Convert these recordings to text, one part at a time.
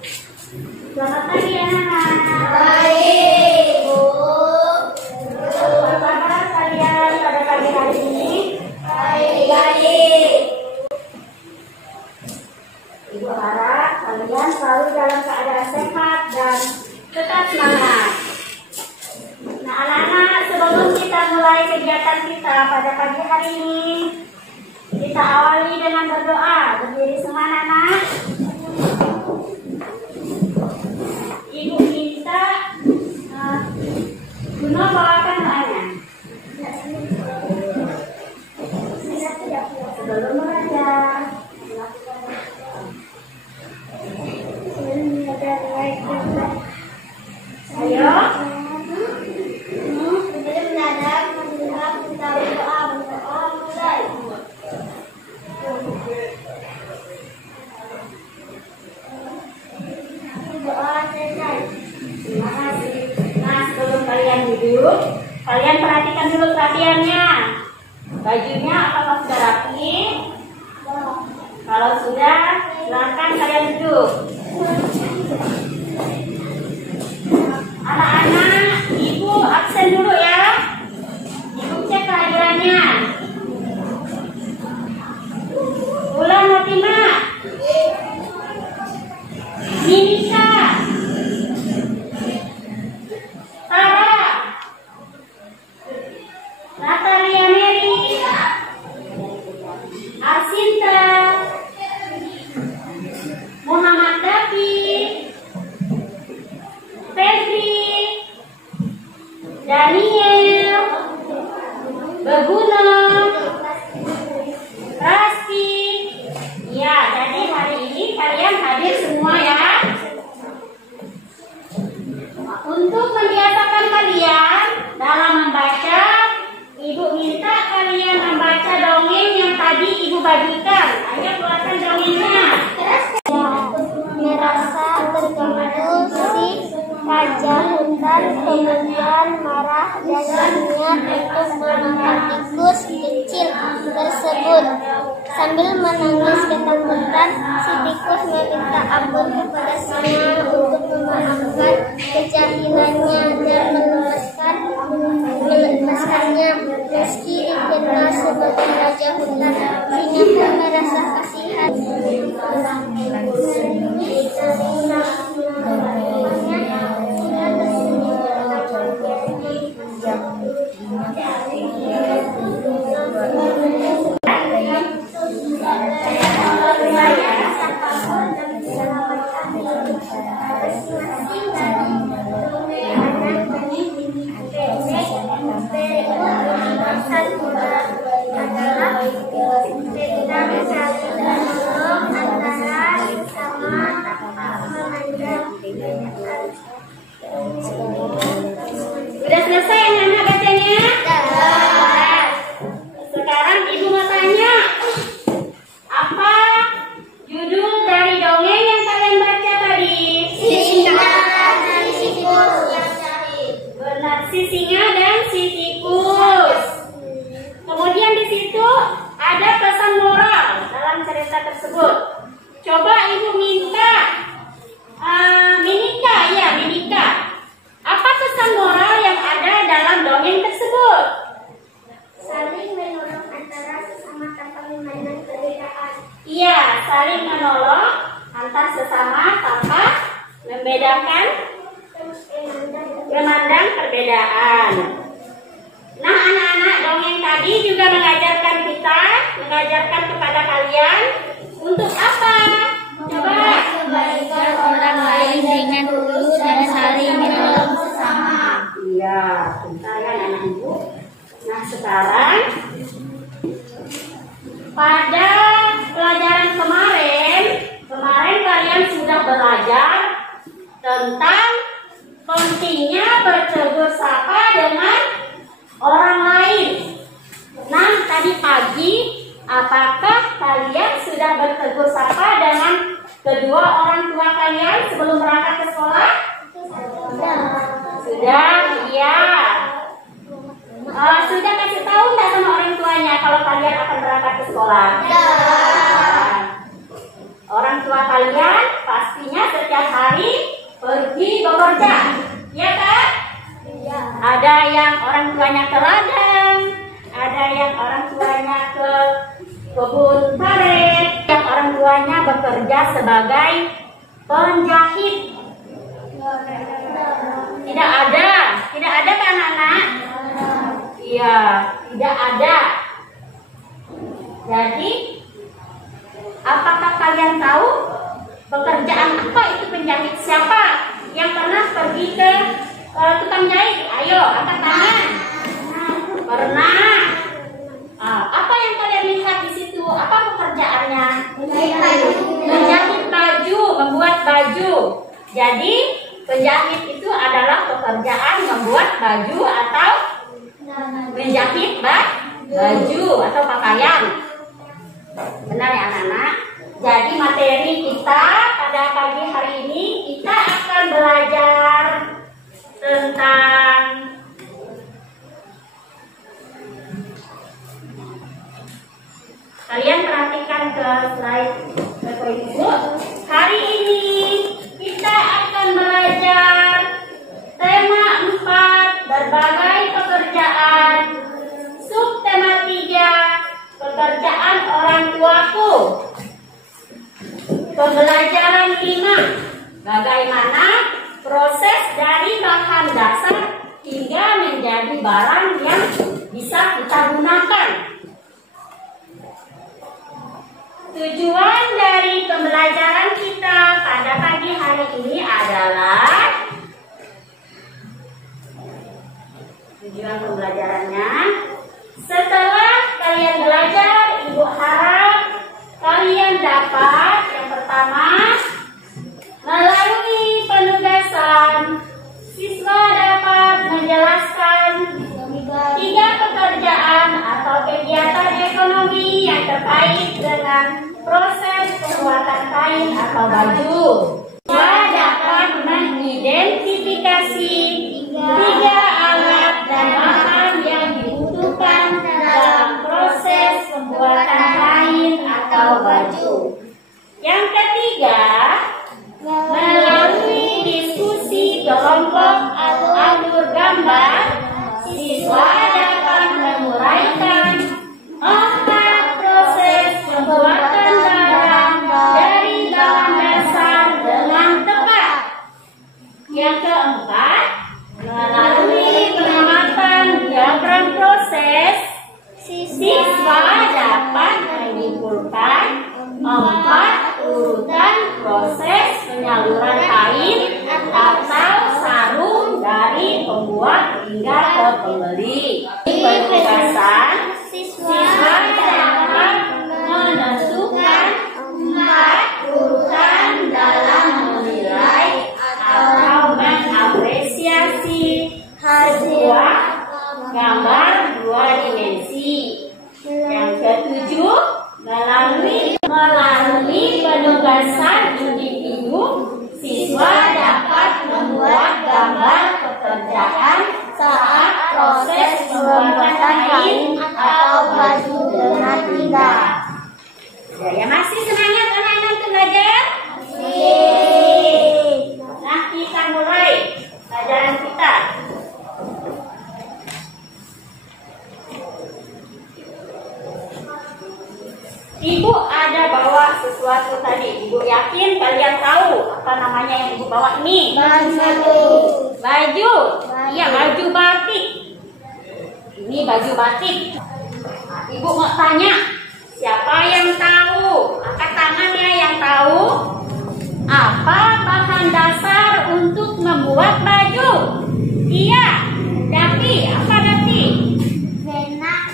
Selamat pagi anak-anak. Baik, Bu. Apa kabar kalian pada pagi hari ini? Baik. Ibu harap kalian selalu dalam keadaan sehat dan tetap semangat. Nah anak-anak, sebelum kita mulai kegiatan kita pada pagi hari ini, kita awali dengan berdoa. Berdiri semua anak-anak. Ibu minta Guno bawakan doanya. Sebelum belajar, ayo. Terima kasih. Nah, sebelum kalian duduk, kalian perhatikan dulu perhatiannya. Bajunya apakah sudah rapi? Kalau sudah, silakan kalian duduk. Anak-anak, ibu absen dulu ya. Ibu cek kehadirannya. Ulang Fatimah. Minika. Tara. Natalia Mary. Arsinta. Muhammad David. Febri. Daniel. Beguno. Rasti. Ya, jadi hari ini kalian hadir semua ya. Untuk membiasakan kalian dalam membaca, ibu minta kalian membaca dongeng yang tadi ibu bagikan. Ayo keluarkan dongengnya. Merasa terganggu si raja hutan kemudian marah dan berniat untuk memakan tikus kecil tersebut. Sambil menangis ketakutan, si tikus meminta ampun kepada singa untuk memaafkan kejahilannya dan melepaskannya. Meski dikenal sebagai raja hutan, singa pun merasa kasihan. Udah selesai anak-anak bacanya? Sekarang ibu mau tanya, apa judul dari dongeng yang kalian baca tadi? Singa dan si tikus. Benar, si singa dan si tikus. Kemudian di situ ada pesan moral dalam cerita tersebut. Coba ibu minta Minika. Apa pesan moral yang ada dalam dongeng tersebut? Saling menolong antara sesama tanpa memandang perbedaan. Iya, saling menolong antar sesama tanpa memandang perbedaan. Nah, anak-anak, dongeng tadi juga mengajarkan kepada kalian untuk apa? Coba. Kebaikan orang lain dengan tulus dan saling menolong sesama. Iya, bentar ya anak ibu. Nah, sekarang pada pelajaran kemarin kalian sudah belajar tentang pentingnya bertegur sapa dengan orang lain. Nah, tadi pagi apakah kalian sudah bertegur sapa dengan kedua orang tua kalian sebelum berangkat ke sekolah? Sudah, iya. Sudah kasih tahu nggak sama orang tuanya kalau kalian akan berangkat ke sekolah? Orang tua kalian pastinya setiap hari pergi bekerja, ya kan? Ada yang orang tuanya ke ladang, ada yang orang tuanya ke kebun karet, yang orang tuanya bekerja sebagai penjahit. Tidak ada kan anak? Iya, tidak ada. Jadi, apakah kalian tahu pekerjaan apa itu penjahit? Siapa yang pernah pergi ke tukang jahit? Ayo, angkat tangan. Pernah. Apa yang kalian lihat di situ? Apa pekerjaannya? Menjahit baju, membuat baju. Jadi, penjahit itu adalah pekerjaan membuat baju atau menjahit baju atau pakaian. Benar ya anak-anak? Jadi materi kita pada pagi hari ini kita akan belajar tentang kalian perhatikan ke slide Bapak Ibu. Hari ini kita akan belajar tema 4 berbagai pekerjaan, subtema 3 pekerjaan orang tuaku. Pembelajaran 5 bagaimana proses dari bahan dasar hingga menjadi barang yang bisa kita gunakan. Tujuan dari pembelajaran kita pada pagi hari ini adalah tujuan pembelajarannya. Setelah kalian belajar, Ibu harap kalian dapat yang pertama, melalui penugasan siswa dapat menjelaskan 3 pekerjaan atau kegiatan ekonomi yang terkait dengan proses pembuatan kain atau baju. Siswa dapat mengidentifikasi 3 alat dan bahan yang dibutuhkan dalam proses pembuatan kain atau baju. Yang ketiga, melalui diskusi kelompok atau alur gambar, siswa dapat menguraikan 4 proses pembuatan barang dari bahan dasar dengan tepat. Yang keempat, melalui pengamatan diagram proses, siswa dapat menyimpulkan 4 urutan proses penyaluran kain atau sarung dari pembuat hingga ke pembeli. Penugasan, siswa dapat menentukan 4 urutan dalam menilai atau mengapresiasi sebuah gambar 2 dimensi. Yang ketujuh, melalui penugasan individu, siswa dapat membuat gambar pekerjaan saat proses pembuatan kain atau baju dengan indah. Ya, masih semangat anak-anak untuk belajar? Nah, kita mulai pelajaran kita. Ibu ada bawa sesuatu tadi. Ibu yakin kalian tahu apa namanya yang ibu bawa ini? Baju. Iya, baju batik. Ini baju batik. Nah, ibu mau tanya, siapa yang tahu? Angkat tangan ya yang tahu. Apa bahan dasar untuk membuat baju? Iya, Dati. Apa Dati? Benang.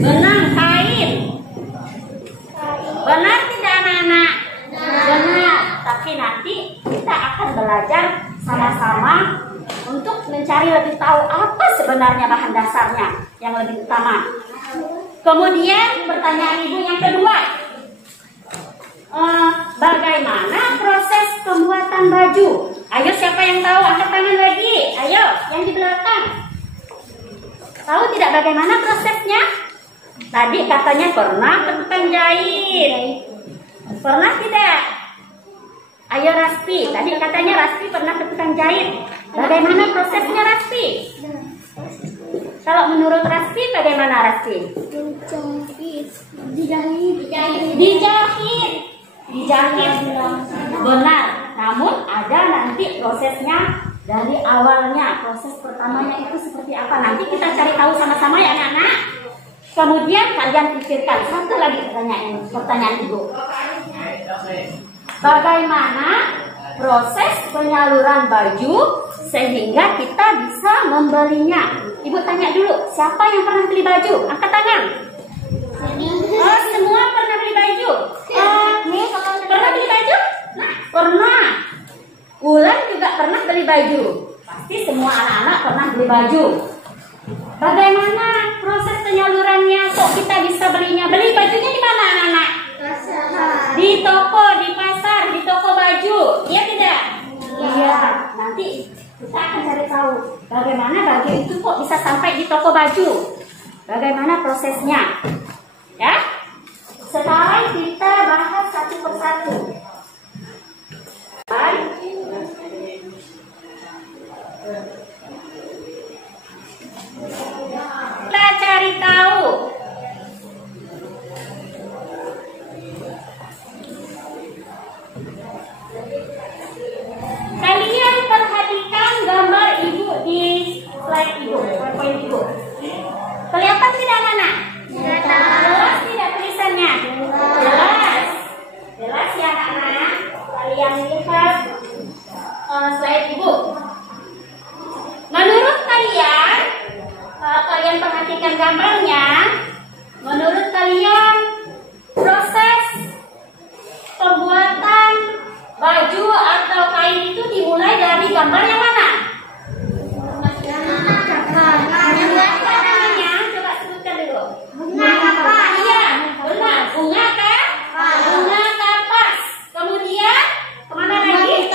Benang kain. Benar tidak anak-anak? Benar. Tapi nanti kita akan belajar sama-sama untuk mencari lebih tahu apa sebenarnya bahan dasarnya yang lebih utama. Kemudian pertanyaan ibu yang kedua, bagaimana proses pembuatan baju? Ayo siapa yang tahu? Angkat tangan lagi. Ayo yang di belakang. Tahu tidak bagaimana prosesnya? Tadi katanya pernah ke tukang jahit. Pernah tidak? Ayo Rasti, tadi katanya Rasti pernah ke tukang jahit. Bagaimana prosesnya Rasti? Kalau menurut Rasti bagaimana Rasti? Dijahit. Benar. Namun ada nanti prosesnya dari awalnya. Proses pertamanya itu seperti apa? Nanti kita cari tahu sama-sama ya anak-anak. Kemudian kalian pikirkan satu lagi pertanyaan Ibu. Bagaimana proses penyaluran baju sehingga kita bisa membelinya? Ibu tanya dulu, siapa yang pernah beli baju? Angkat tangan. Oh, semua pernah beli baju. Pernah beli baju? Nah, pernah. Ulan juga pernah beli baju. Pasti semua anak-anak pernah beli baju. Bagaimana proses penyalurannya? Kok kita bisa belinya? Beli bajunya di mana anak-anak? Di toko, di pasar, di toko baju. Iya tidak? Iya. Nanti kita akan cari tahu bagaimana baju itu kok bisa sampai di toko baju. Bagaimana prosesnya? Ya? Sekarang kita bahas satu persatu. Kita cari tahu kalian perhatikan gambar ibu di slide ibu, PowerPoint ibu. Kelihatan tidak anak? Jelas tidak tulisannya? Jelas ya anak-anak. Kalian lihat slide ibu. Menurut kalian, kalau kalian perhatikan gambarnya, menurut kalian proses pembuatan baju atau kain itu dimulai dari gambar yang mana? Coba sebutkan dulu. Bunga kapas. Iya, benar. Bunga kan? Bunga kapas. Kemudian kemana lagi?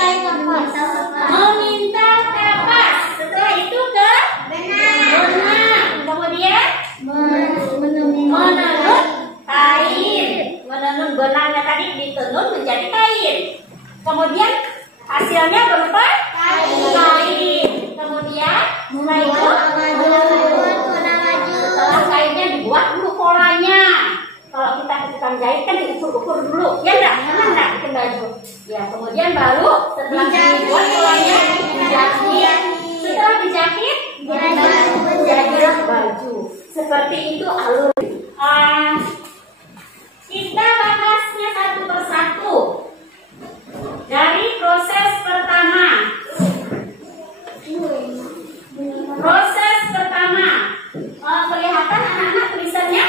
Meminta kapas. Setelah itu ke benang. Kemudian menenun kain. Menenun benangnya tadi ditenun menjadi kain. Kemudian hasilnya berupa kain. Kemudian mulai itu setelah kainnya dibuat dulu polanya. Kalau kita ke tukang jahit kan diukur-ukur dulu. Ya enggak? Memang enggak bikin baju. Ya, kemudian baru setelah dibuat polanya dijahit. Setelah dijahit menjadi baju. Seperti itu alur. Kita bahasnya satu persatu. Dari proses pertama. Proses pertama. Kelihatan anak-anak tulisannya?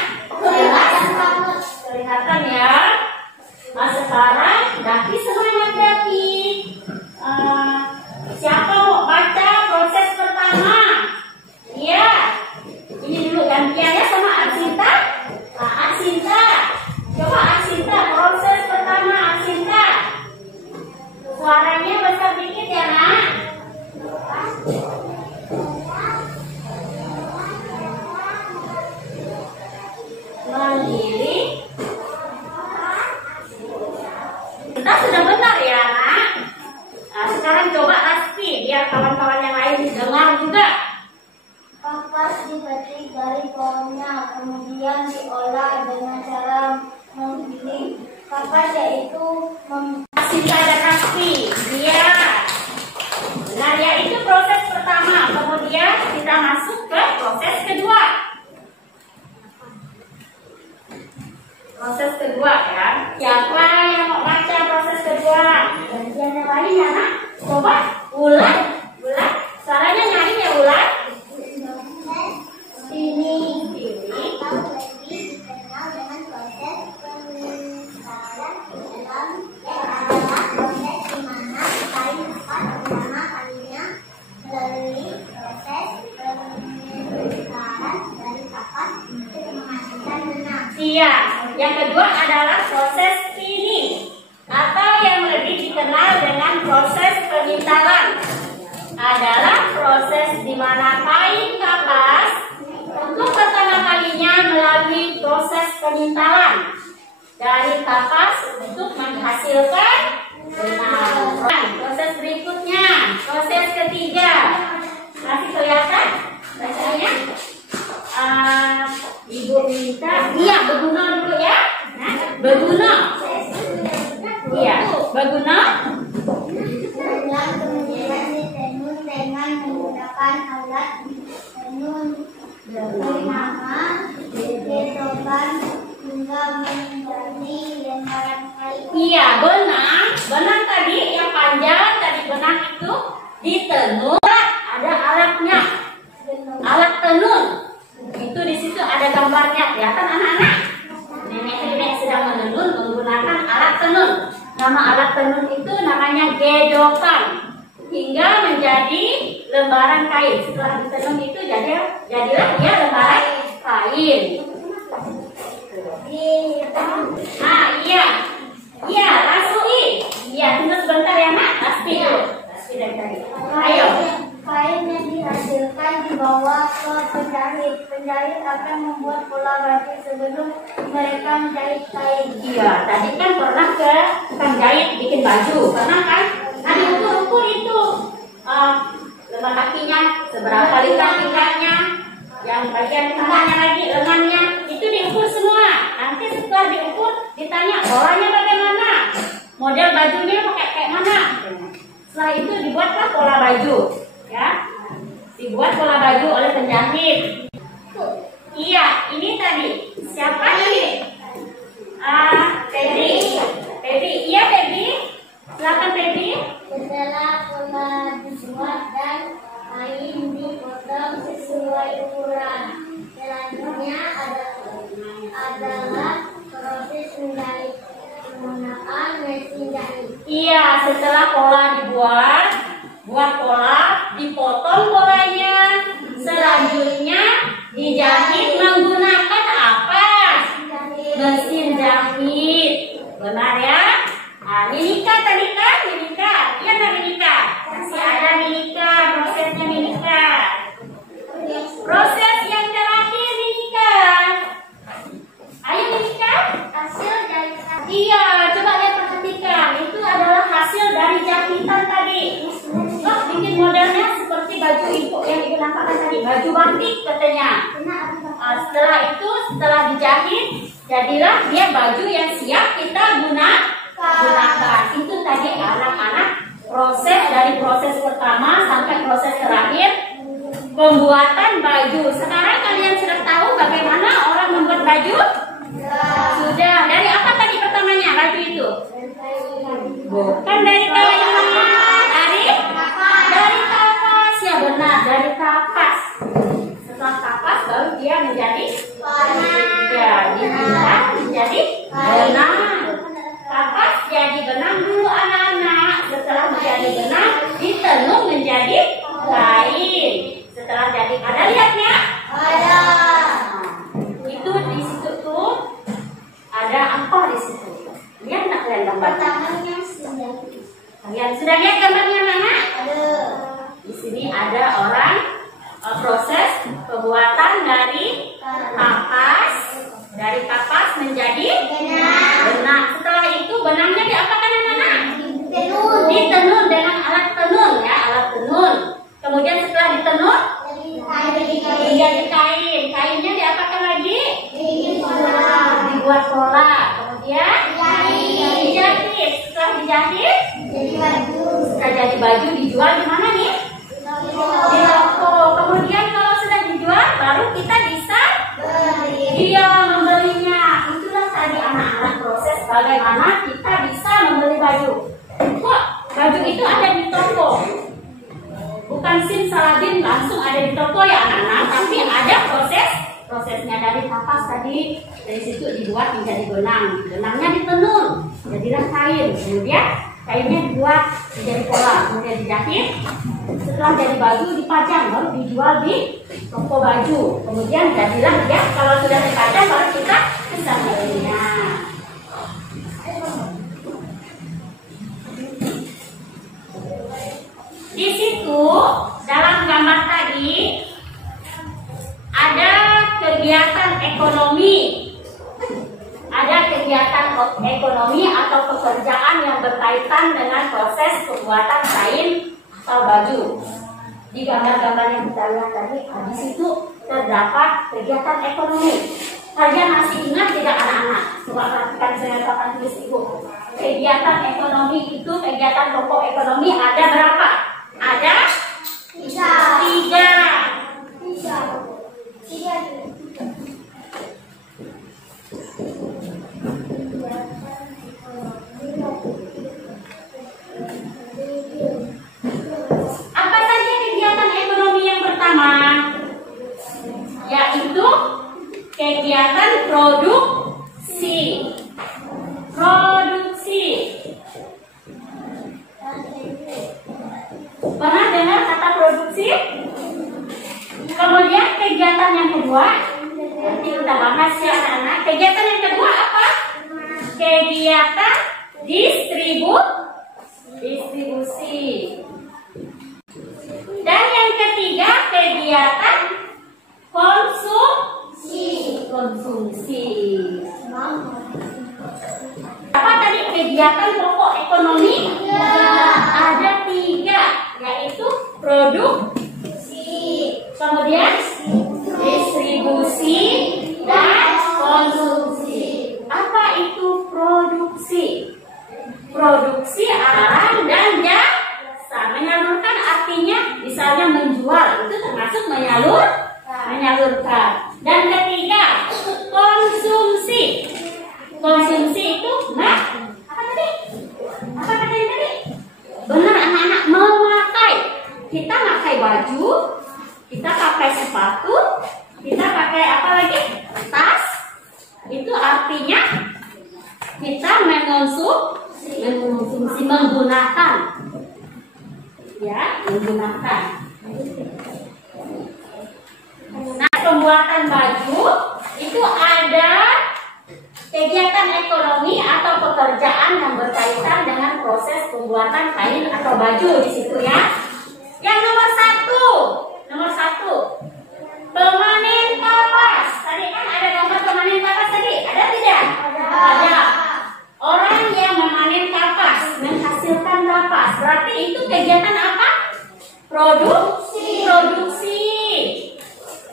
Kelihatan ya. Nah, sekarang Daki semangat Daki. Siapa mau baca proses pertama? Iya. Ini dulu gantian ya sama Arsinta. Arsinta. Coba Arsinta, proses pertama Arsinta. Suaranya besar dikit ya nak. Menggiling. Kita sudah benar ya nak. Nah, sekarang coba Asti biar kawan-kawan yang lain dengar juga. Kapas dipetik dari pohonnya, kemudian diolah dengan cara menggiling. Kapas yaitu Arsinta dan Asti. Iya. Nah, yaitu proses pertama. Kemudian kita masuk ke proses kedua. Proses kedua ya. Siapa yang mau baca proses kedua? Gantian yang lain ya nak. Coba ulang. Suaranya nyanyi ya ulang. ini Pilih. dikenal dengan proses pengisaran dalam adalah proses di mana kain akan pertama kalinya melalui proses pengisaran dari kapas untuk menghasilkan benang. Iya. Yang kedua adalah proses spinning atau yang lebih dikenal dengan proses pemintalan. Adalah proses di mana kain kapas untuk pertama kalinya melalui proses pemintalan dari kapas untuk menghasilkan Benar. Proses berikutnya, proses ketiga. Masih kelihatan bacanya? Ibu minta, iya berguna dulu ya. Nah, berguna. Iya, berguna. Kemudian ditenun dengan menggunakan alat tenun bernama getokan hingga menjadi lembaran kain. Iya, benang. Benang tadi yang panjang tadi benang itu ditenun. Ada alatnya. Alat tenun. Itu di situ ada gambarnya. Kelihatan anak-anak? Nenek-nenek sedang menenun menggunakan alat tenun. Nama alat tenun itu namanya gedokan. Hingga menjadi lembaran kain. Setelah ditenun itu jadilah dia lembaran kain. Nah, iya. Iya, rasui. Iya, tunggu sebentar ya, Nak. Pasti dulu. Pasti dari tadi. Ayo. Kain yang dihasilkan dibawa ke penjahit. Penjahit akan membuat pola baju sebelum mereka menjahit kain. Iya, tadi kan pernah ke penjahit bikin baju. Pernah kan? Tadi ukur itu lebar kakinya, seberapa lipat-lipatnya, yang bagian tengahnya lagi, lengannya, itu diukur semua. Nanti setelah diukur, ditanya polanya bagaimana, model bajunya pakai kayak mana. Setelah itu dibuatlah pola baju, ya. Dibuat pola baju oleh penjahit. Iya, ini tadi. Siapa ini? Febri. Febri, iya Febri. Silakan Febri. Setelah pola dibuat dan kain dipotong sesuai ukuran. Selanjutnya adalah proses menjahit menggunakan mesin jahit. Iya, setelah pola dibuat, buat pola, dipotong polanya. Selanjutnya dijahit menggunakan apa? Mesin jahit. Benar ya? Nah, Minika tadi kan? Minika. Iya nggak Minika? Masih ada Minika, prosesnya Minika. Proses yang terakhir Minika. Ayo Minika. Hasil dari Iya, coba lihat perhatikan. Itu adalah hasil dari jahitan tadi. Oh, bikin modelnya seperti baju ibu yang ibu nampakkan tadi. Baju batik katanya. Setelah dijahit, jadilah dia baju yang siap kita gunakan. Itu tadi anak-anak proses dari proses pertama sampai proses terakhir pembuatan baju. Sekarang kalian sudah tahu bagaimana orang membuat baju? Sudah. Dari apa tadi pertamanya baju itu? Bukan dari kain. Dari kapas. Ya benar, dari kapas. Setelah kapas baru dia menjadi menjadi benang. Kapas jadi benang dulu anak-anak. Setelah menjadi benang ditenun menjadi kain. Setelah jadi ada lihatnya? ada Itu di situ tuh ada apa di situ? Lihat nggak kalian gambar? pertamanya sudah Kalian sudah lihat gambarnya mana? ada. Di sini ada orang proses pembuatan dari kapas menjadi benang. Setelah itu benangnya diapakan anak-anak? Ditenun dengan alat tenun ya, alat tenun. Kemudian setelah ditenun menjadi kain. Kainnya diapakan lagi? Dibuat pola. Kemudian dijahit. Setelah dijahit, setelah jadi baju dijual di mana nih? Di toko. Kemudian kalau sudah dijual, baru kita bisa membelinya. Itulah tadi anak-anak proses bagaimana kita bisa membeli baju. Kok baju itu ada di toko? Bukan simsalabim langsung ada di toko ya anak-anak, tapi ada prosesnya dari kapas tadi. Dari situ dibuat menjadi benang. Benangnya ditenun, jadilah kain. Kemudian kainnya dibuat menjadi pola, kemudian dijahit. Setelah jadi baju dipajang, baru dijual di toko baju. Kemudian jadilah dia, kalau sudah dipajang baru kita bisa membelinya. Di situ dalam gambar tadi ada kegiatan ekonomi, ada kegiatan ekonomi atau pekerjaan yang berkaitan dengan proses pembuatan kain atau baju. Di gambar-gambar yang kita lihat tadi, di situ terdapat kegiatan ekonomi. Kalian masih ingat tidak anak-anak? Coba perhatikan saya akan tulis ibu. Kegiatan ekonomi itu, kegiatan pokok ekonomi ada berapa? Ada tiga. Apa saja kegiatan ekonomi yang pertama? Yaitu kegiatan produksi. Pernah dengar kata produksi? Kemudian kegiatan yang kedua, nanti kita bahas ya anak-anak. Kegiatan yang kedua apa? Kegiatan distribusi. Dan yang ketiga kegiatan konsumsi. Apa tadi kegiatan pokok ekonomi? Ada tiga, yaitu produksi, kemudian distribusi, dan konsumsi. Apa itu produksi? Produksi barang dan jasa. Menyalurkan artinya misalnya menjual, itu termasuk menyalurkan. Dan ketiga, konsumsi. Konsumsi itu apa tadi? Apa katanya tadi? Benar anak-anak, memakai. Kita pakai baju, kita pakai sepatu, kita pakai apa lagi? Tas. Itu artinya kita mengonsumsi, menggunakan. Ya, menggunakan. Nah, pembuatan baju itu ada kegiatan ekonomi atau pekerjaan yang berkaitan dengan proses pembuatan kain atau baju di situ ya. Yang nomor satu, pemanen kapas. Tadi kan ada gambar pemanen kapas tadi, ada tidak? Ada. Orang yang memanen kapas, menghasilkan kapas. Berarti itu kegiatan apa? Produksi.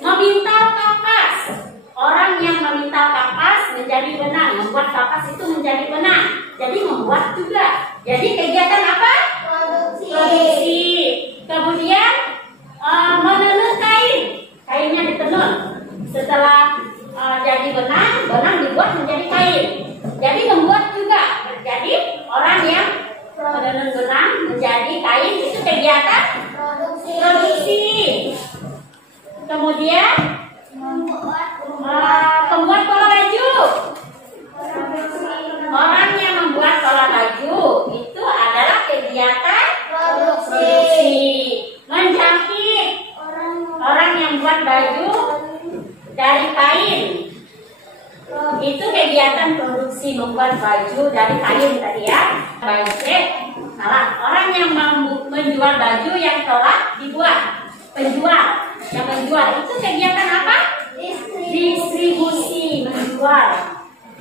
Meminta kapas. Orang yang meminta kapas menjadi benang, membuat kapas itu menjadi benang. Jadi membuat juga. Jadi kegiatan apa? Produksi. Kemudian menenun kain. Kainnya ditenun. Setelah jadi benang dibuat menjadi kain. Jadi membuat juga. Jadi orang yang menenun benang menjadi kain itu kegiatan produksi. Kemudian pembuat pola baju. Orang yang membuat pola baju itu adalah kegiatan produksi. Menjahit. Orang yang buat baju dari kain itu kegiatan produksi, membuat baju dari kain tadi ya. Salah. Orang yang menjual baju yang telah dibuat, penjual yang menjual itu kegiatan apa? Distribusi, menjual.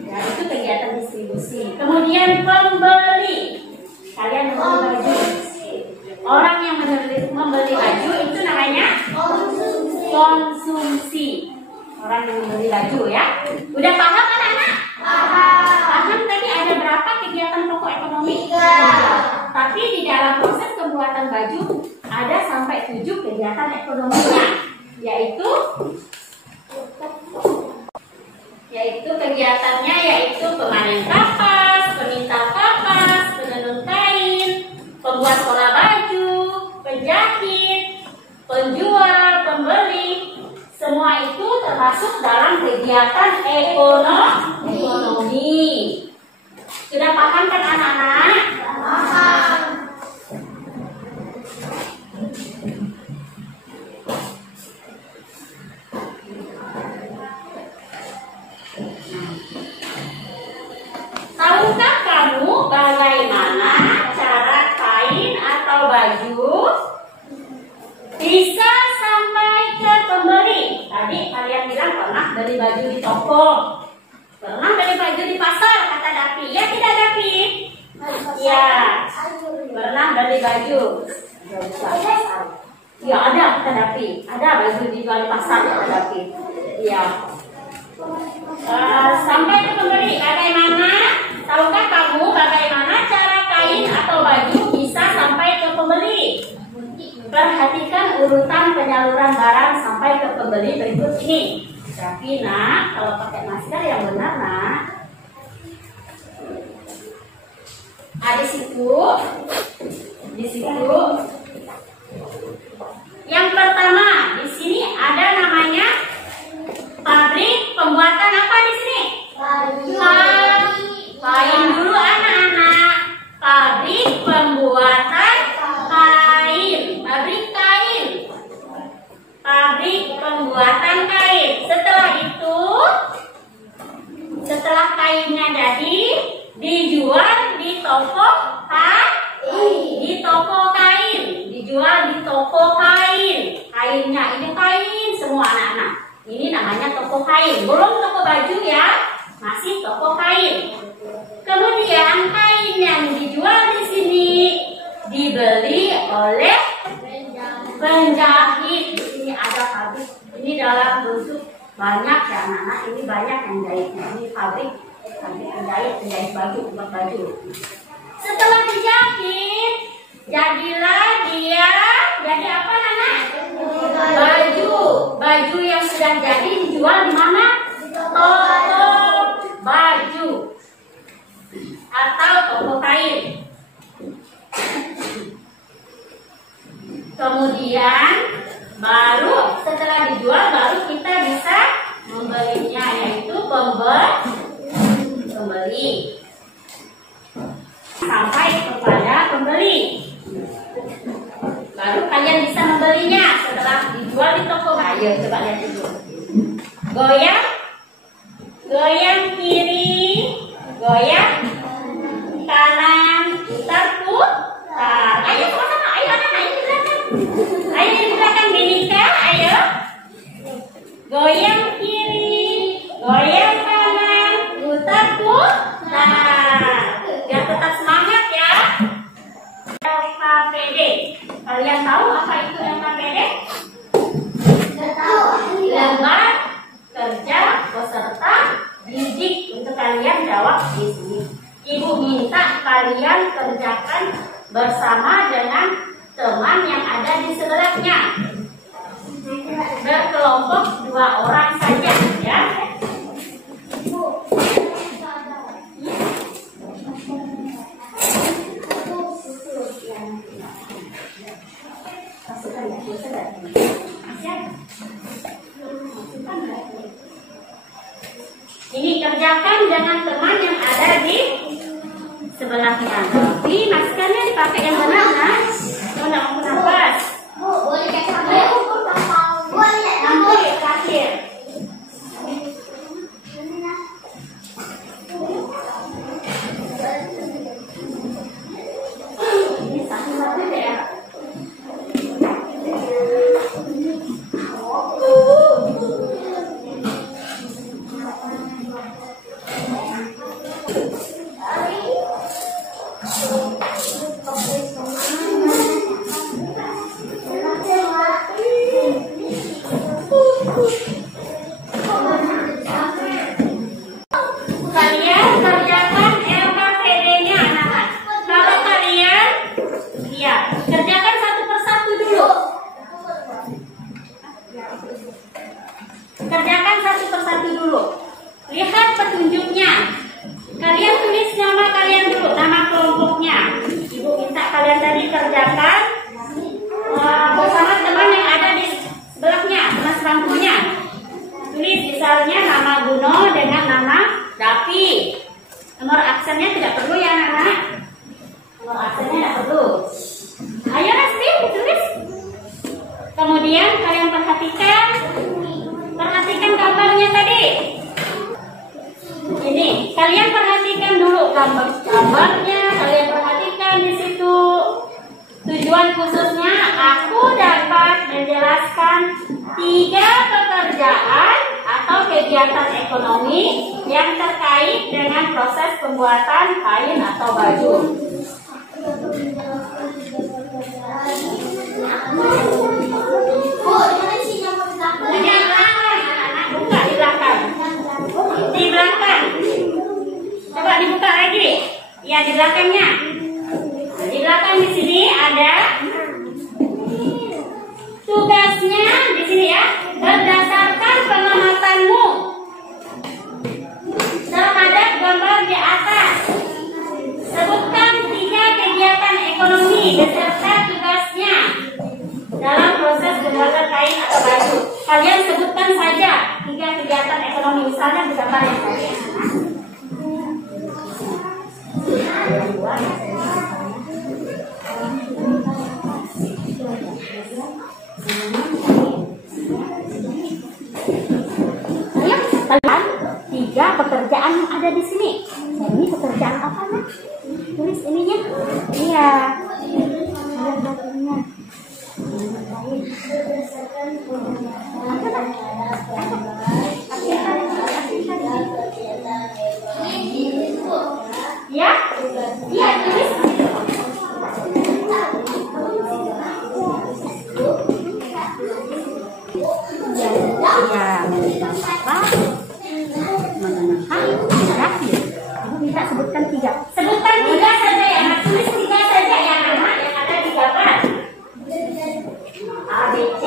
Ya, itu kegiatan distribusi. Kemudian pembeli. Kalian membeli baju. Orang yang membeli baju itu namanya konsumsi. Orang yang membeli baju ya. Udah paham anak-anak? Paham tadi ada berapa kegiatan pokok ekonomi? 3. Tapi di dalam proses pembuatan baju ada sampai 7 kegiatan ekonominya, yaitu kegiatannya yaitu pemanen kapas, peminta kapas, penenun kain, pembuat pola baju, penjahit, penjual, pembeli. Semua itu termasuk dalam kegiatan ekonomi. Sudah paham kan anak-anak? Paham. Tahukah kamu bagaimana cara kain atau baju bisa sampai ke pembeli? Tadi kalian bilang pernah beli baju di toko, pernah beli baju di pasar. kata Dapi? Ya tidak Dapi? Ya. Pernah beli baju? Ya ada kata Dapi. Ada baju dijual di pasar kata Dapi. Ya. Sampai ke pembeli. Bagaimana? Tahukah kamu bagaimana cara kain atau baju bisa sampai ke pembeli? Perhatikan urutan penyaluran barang sampai ke pembeli berikut ini. Tapi nak, kalau pakai masker yang benar nak. Di situ. Yang pertama, di sini ada namanya pabrik pembuatan apa di sini? Kain dulu anak-anak. Pabrik pembuatan kain. Pabrik pembuatan kain. Setelah kainnya jadi, dijual di toko kain. Dijual di toko kain. Kainnya ini kain semua anak-anak. Ini namanya toko kain. Belum toko baju ya, masih toko kain. Kemudian kain yang dijual di sini dibeli oleh penjahit. Di sini ada pabrik. Ini dalam bentuk banyak ya anak-anak. Ini banyak yang jahitnya. Ini pabrik penjahit baju, buat baju. Setelah dijahit, jadilah dia jadi apa Nana? Baju yang sudah jadi dijual di mana? Toko baju atau toko kain. Kemudian baru setelah dijual baru kita bisa membelinya, yaitu pembeli sampai kepada pembeli. Baru kalian bisa membelinya setelah dijual di toko. Ayo coba lihat dulu. Goyang kiri, goyang kanan, putar. Ayo sama-sama, ayo anak-anak ini di belakang. Ayo di belakang Benika, ayo. Goyang kiri, goyang kanan, putar. Biar tetap semangat ya. LKPD. Kalian tahu apa itu LKPD? Lembar kerja peserta didik. Untuk kalian jawab di sini. Ibu minta kalian kerjakan bersama dengan teman yang ada di sebelahnya. Berkelompok 2 orang saja ya. Ini kerjakan dengan teman yang ada di sebelahnya. Tapi maskernya dipakai yang benar kan? Nggak mau nafas. Boleh kayak boleh. Nanti terakhir. Ini satu-satu ya. Kalian kerjakan LKPD-nya anak-anak. Kalau kalian, ya kerjakan satu persatu dulu. Kerjakan satu persatu dulu. Lihat petunjuknya. Kalian tulis nama kalian dulu, nama kelompoknya. Ibu minta kalian tadi kerjakan bersama teman yang ada di sebelahnya, teman sebangkunya. Tulis misalnya nama Guno dengan nama Dapi. Nomor aksennya tidak perlu ya anak-anak. Nomor aksennya tidak perlu. Ayo Nasri ditulis. Kemudian kalian perhatikan gambarnya tadi. Ini kalian perhatikan dulu gambarnya. Kalian perhatikan di situ. Tujuan khususnya aku dapat menjelaskan 3 pekerjaan atau kegiatan ekonomi yang terkait dengan proses pembuatan kain atau baju. Buka di belakang. Di belakang. Coba dibuka lagi. Ya, di belakangnya. Di belakang di sini ada tugasnya di sini ya. Berdasarkan pengamatanmu terhadap gambar di atas, sebutkan 3 kegiatan ekonomi beserta tugasnya dalam proses pembuatan kain atau baju. Kalian sebutkan saja 3 kegiatan ekonomi, misalnya di gambar yang tadi. Kalian 3 pekerjaan yang ada di sini. Ini pekerjaan apa nih? Tulis ininya. Iya. Ada batunya. Ya? Iya, tulis. Sebutkan 3. Sebutkan 3 saja ya. Tulis 3 saja ya, anak yang ada di gambar. A, B, C.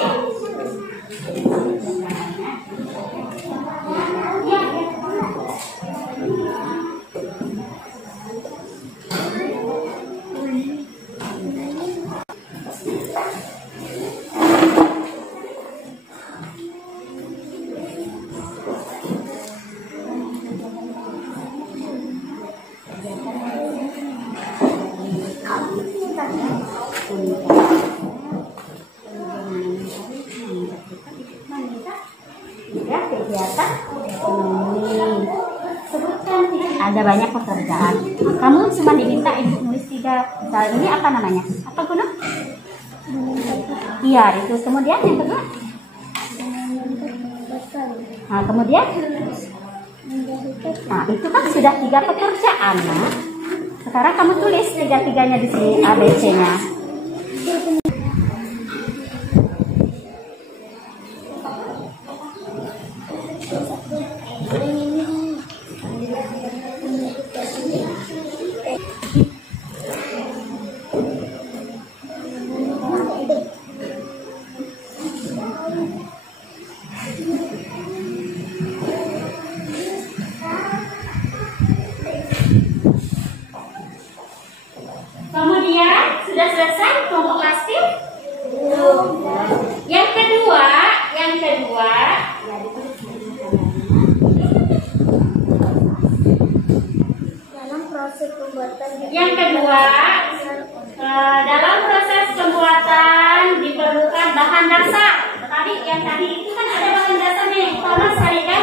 Kegiatan ekonomi. Sebutkan ada banyak pekerjaan. Kamu cuma diminta ibu nulis 3. Misalnya ini apa namanya? Apa guna? Iya, itu. Kemudian yang kedua. Nah, kemudian. Nah, itu kan sudah 3 pekerjaan. Nah. Sekarang kamu tulis 3-3-nya di sini, A, B, C-nya. Kemudian sudah selesai kelompok plastik. Yang kedua, dalam proses pembuatan dalam proses pembuatan diperlukan bahan dasar. Yang tadi itu kan ada bahan dasarnya yang pertama sekali kan.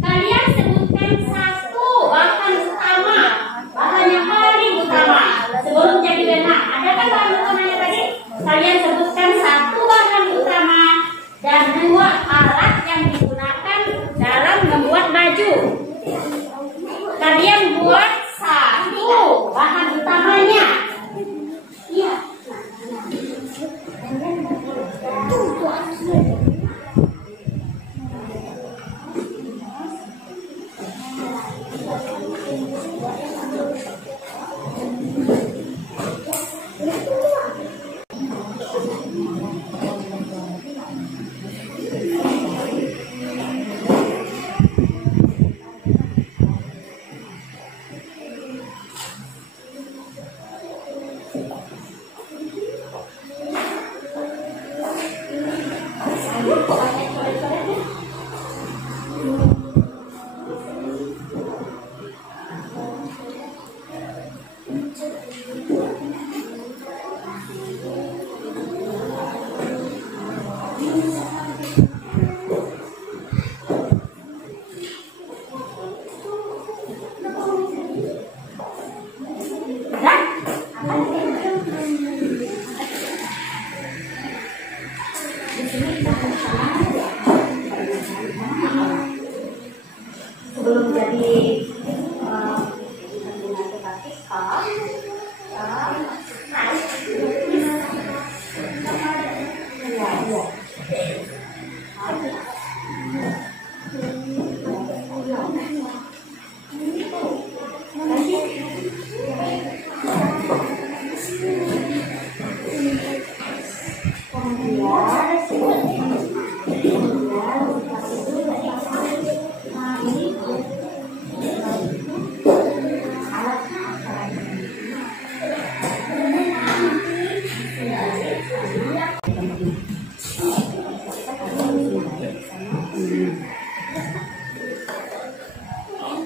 Kalian sebutkan 1 bahan utama, bahan yang paling utama sebelum jadi benang. Ada kan bahan utamanya tadi? Kalian sebutkan 1 bahan utama dan 2 alat yang digunakan dalam membuat baju. Kalian buat 1 bahan utamanya. Iya.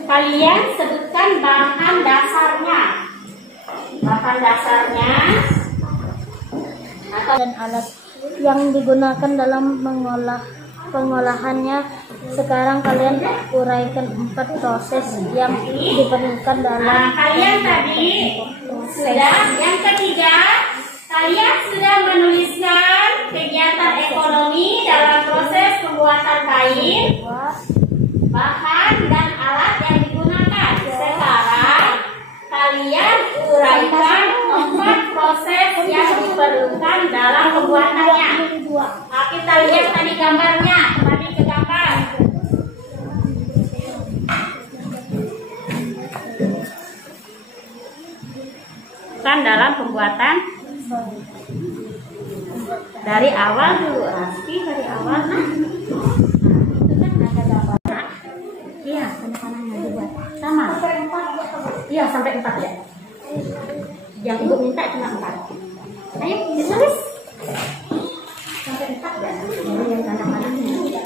Kalian sebutkan bahan dasarnya. Bahan dasarnya atau dan alat yang digunakan dalam pengolahannya. Sekarang kalian uraikan 4 proses yang diperlukan dalam. kalian tadi sudah. Yang ketiga, kalian sudah menuliskan kegiatan ekonomi dalam proses pembuatan kain, bahan dan alat yang digunakan. Sekarang kalian uraikan 4 proses yang diperlukan dalam pembuatannya. Nah, kita lihat tadi gambarnya, kembali ke gambar. Kan dalam pembuatan dari awal dulu, Rasti dari awal. Nah, itu kan ada gambar. Iya, anak-anaknya dibuat sama. Iya, sampai 4 ya. Yang ibu minta cuma 4. Ayo, tulis. Sampai 4 ya. Ini yang anak-anaknya.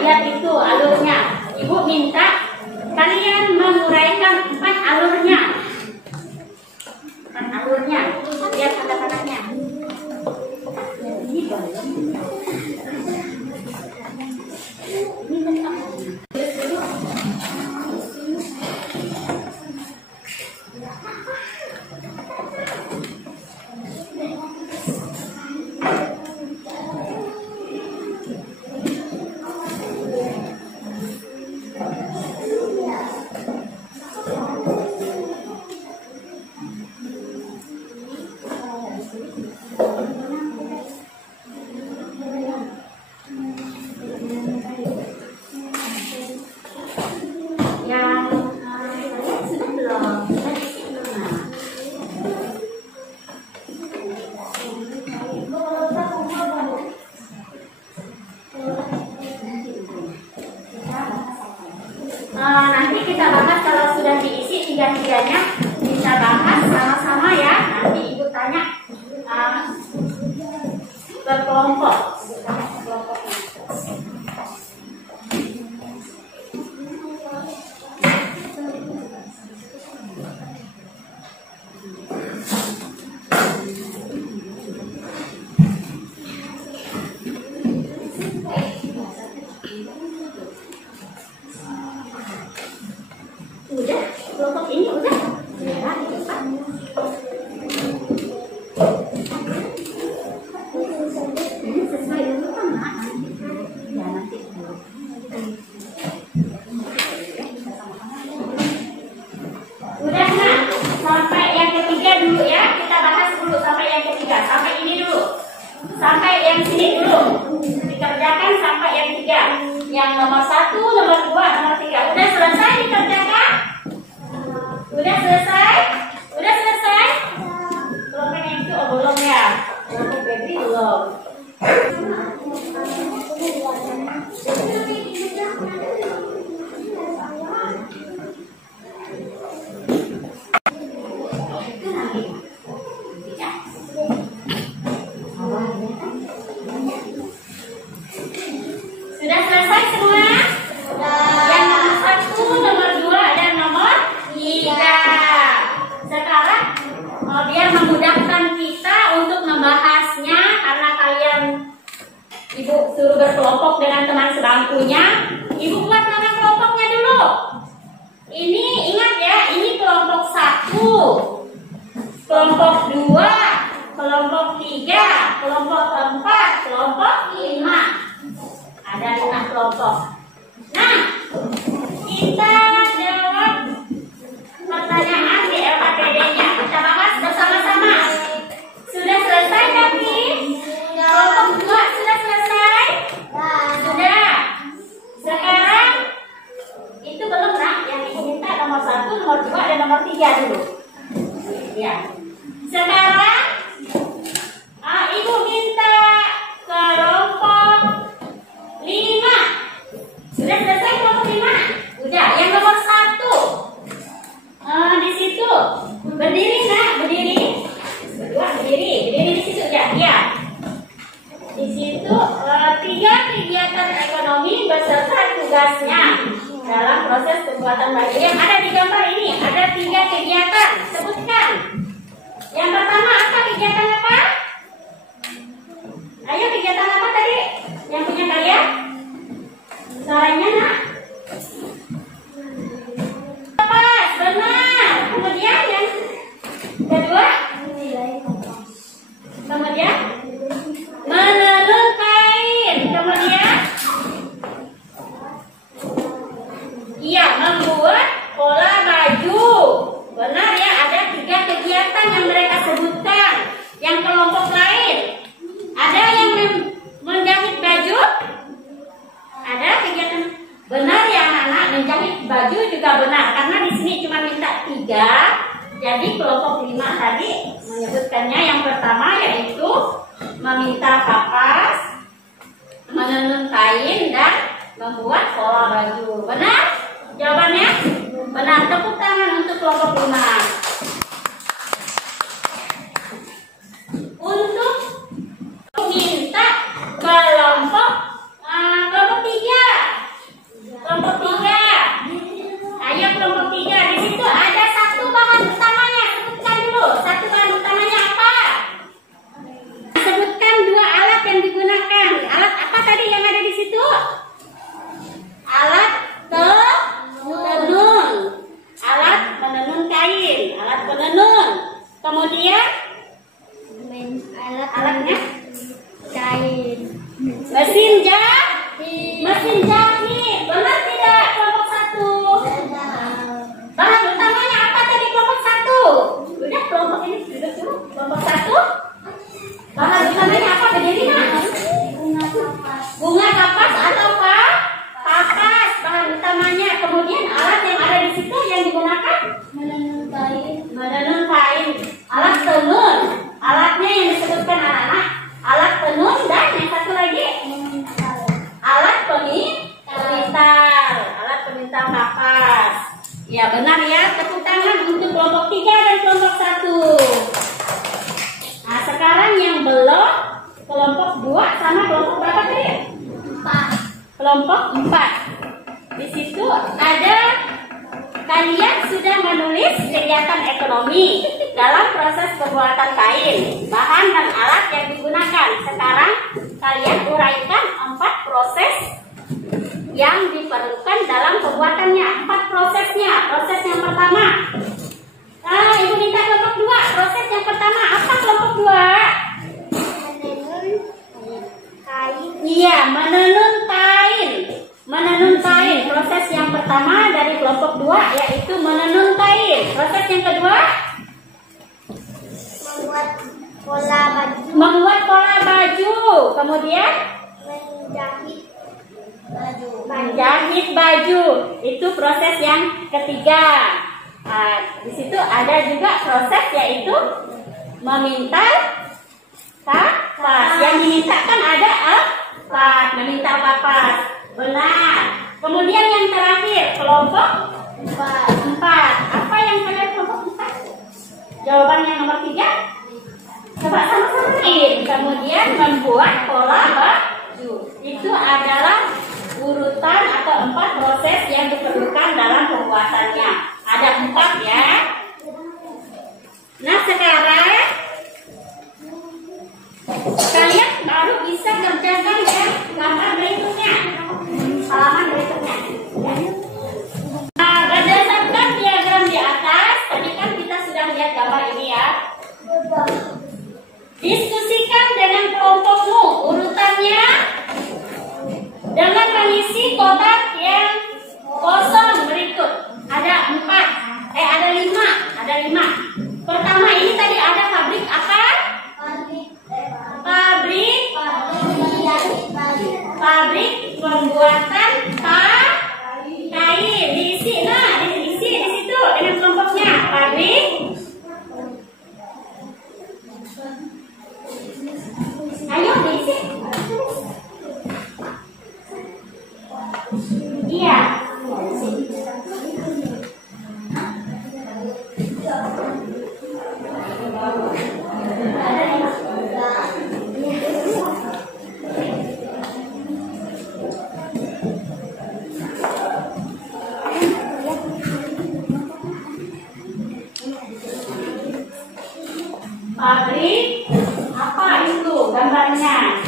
Lihat itu alurnya. Ibu minta kalian menguraikan 4 alurnya. 4 alurnya. Lihat kata-katanya. Nanti kita bahas kalau sudah diisi tiga-tiganya, kita bahas sama-sama ya. Nanti ibu tanya berkelompok. Udah, kelompok ini udah. Ya, cepat. Ini sesuai dulu kan, Mak? Ya, nanti dulu. Udah, Nak. Sampai yang ketiga dulu ya. Kita bahas dulu sampai yang ketiga. Sampai ini dulu. Sampai yang sini dulu. Dikerjakan sampai yang 3. Yang nomor 1, nomor 2, nomor 3. Udah selesai dikerjakan? Udah selesai? Udah selesai? Belum yang itu belum ya? Kelompok baby belum. Sudah selesai semua? Yang nomor 1, nomor 2, dan nomor 3. Sekarang biar memudahkan kita untuk membahasnya, karena kalian ibu suruh berkelompok dengan teman sebangkunya, ibu buat nama kelompoknya dulu. Ini ingat ya, ini kelompok 1, kelompok 2, kelompok 3, kelompok 4, kelompok 5. Ada 5 kelompok. Nah, kita jawab pertanyaan di LKPD-nya. Kita bahas bersama-sama. Sudah selesai tapi kelompok 2 sudah selesai? Sudah. Sekarang itu belum nak, yang ibu minta nomor 1, nomor 2, dan nomor 3 dulu. Ya. Sekarang ibu minta kelompok 5. Sudah selesai kelompok 5? Udah. Yang nomor 1 di situ berdiri nak, berdiri. Berdua berdiri di situ ya. Ya. Di situ 3 kegiatan ekonomi beserta tugasnya dalam proses pembuatan baju. Yang ada di gambar ini ada 3 kegiatan. Sebutkan. Yang pertama apa kegiatannya Pak? Ayo kegiatan apa tadi? Yang punya kalian? Suaranya nak? Pas, benar. Kemudian yang kedua? Kemudian menenun kain. Kemudian iya, membuat pola baju. Benar ya, ada 3 kegiatan yang mereka sebutkan. Yang kelompok lain ada yang menjahit baju. Ada kegiatan benar ya anak-anak, menjahit baju juga benar karena di sini cuma minta 3. Jadi kelompok 5 tadi menyebutkannya yang pertama yaitu meminta kapas, menenun kain, dan membuat pola baju. Benar? Jawabannya? Benar. Tepuk tangan untuk kelompok 5. Untuk minta kelompok 3. Kelompok 3. Ayo kelompok 3. Di situ ada 1 bahan utamanya. Sebutkan dulu. 1 bahan utamanya apa? Sebutkan 2 alat yang digunakan. Alat apa tadi yang ada di situ? Alat tenun. Alat menenun kain. Alat penenun. Kemudian alatnya kain. Mesin jahit. Mesin jahit. Benar tidak kelompok 1? Bahan utamanya apa tadi kelompok 1? Udah kelompok ini duduk dulu. Kelompok 1. Bahan utamanya apa? Berdiri nak? Bunga kapas atau apa? Kapas. Bahan utamanya. Kemudian alat yang ada di situ yang digunakan? Menenun kain. Menenun kain. Alat tenun. Alatnya yang disebutkan anak-anak. Alat tenun dan yang satu lagi? Alat pemintal. Alat pemintal kapas. Ya benar ya. Tepuk tangan untuk kelompok 3 dan kelompok 1. Nah sekarang yang belum kelompok 2 sama kelompok berapa tadi? 4. Kelompok 4. Di situ ada kalian sudah menulis kegiatan ekonomi dalam proses pembuatan kain, bahan dan alat yang digunakan. Sekarang kalian uraikan 4 proses yang diperlukan dalam pembuatannya. 4 prosesnya. Proses yang pertama. Ibu minta kelompok 2. Proses yang pertama apa kelompok 2? Menenun kain. Iya, menenun kain. Menenun kain. Proses yang pertama dari kelompok 2 yaitu menenun kain. Proses yang kedua? Membuat pola baju. Membuat pola baju. Kemudian? Menjahit baju. Menjahit baju. Itu proses yang ketiga. Di situ ada juga proses yaitu meminta kapas. Yang diminta kan ada alat, meminta kapas. Benar. Kemudian yang terakhir kelompok 4. Apa yang kalian kelompok 4? Jawaban yang nomor 3. Coba sama-samain. Kemudian membuat pola baju. Itu adalah urutan atau 4 proses yang diperlukan dalam pembuatannya. Ada 4 ya. Nah sekarang kalian baru bisa kerjakan ya gambar berikutnya. Halaman berikutnya. Ya. Nah, berdasarkan diagram di atas, tadi kan kita sudah lihat gambar ini ya. Diskusikan dengan kelompokmu urutannya dengan mengisi kotak yang kosong berikut. Ada 5. Pertama ini tadi ada pabrik apa? Pabrik pembuatan kain. Diisi, diisi di situ dengan kelompoknya. Pabrik. Ayo diisi. Iya. Pabrik apa itu gambarnya?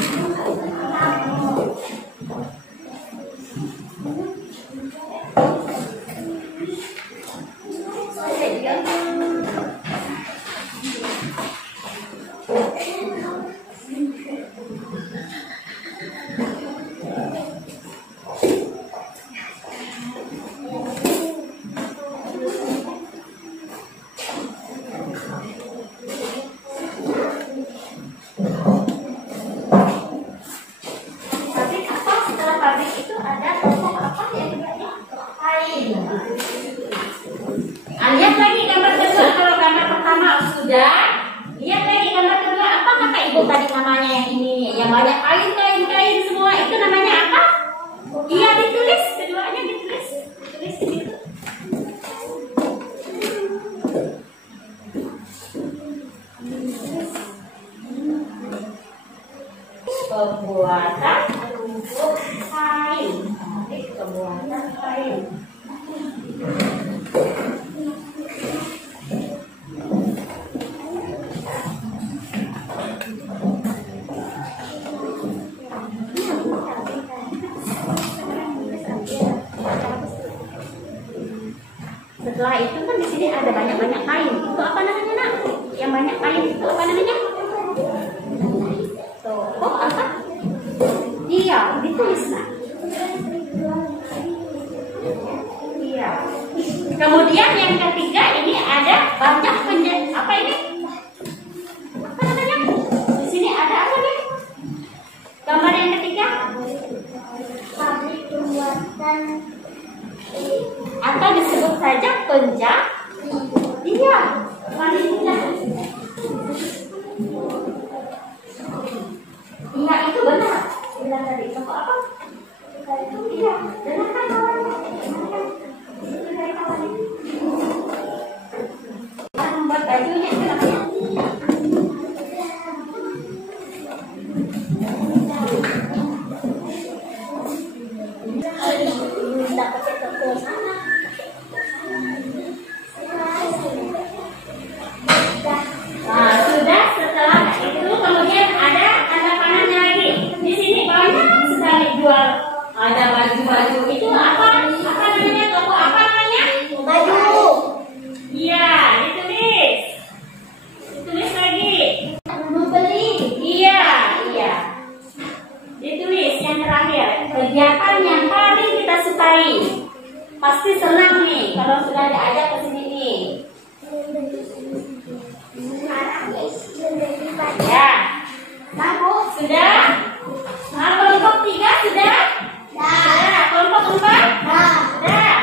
Lihat lagi gambar kedua. Kalau gambar pertama sudah, lihat lagi gambar kedua. Apa kata ibu tadi namanya yang ini? Yang banyak kain semua itu namanya apa? Iya ditulis, keduanya ditulis di situ. Pembuatan rumput kain. Pembuatan kain. Setelah itu kan di sini ada banyak kain. Itu apa namanya, Nak? Yang banyak kain itu apa namanya? Toko apa? Iya, ditulis, Nak. Iya. Kemudian yang ketiga ini ada banyak apa ini? Apa namanya? Di sini ada apa nih? Gambar yang ketiga? Pabrik pembuatan atau disebut saja penjahit. Iya, wanita. Iya itu benar. Bilang tadi toko apa? Itu iya, benar kan kawannya? Itu dari kawannya. Membuat bajunya itu namanya. Nah, sudah setelah itu kemudian ada tanda panahnya lagi. Di sini banyak sekali jual. Ada baju-baju itu apa? Apa namanya? Toko apa namanya? baju. Iya, ditulis. Ditulis lagi. Membeli. Iya. Ditulis yang terakhir. Kegiatan yang paling kita sukai. Pasti senang nih kalau sudah diajak ke sini nih. Ya. Mampu sudah? Nah, kelompok 3 sudah? Sudah. Kelompok 4? Sudah.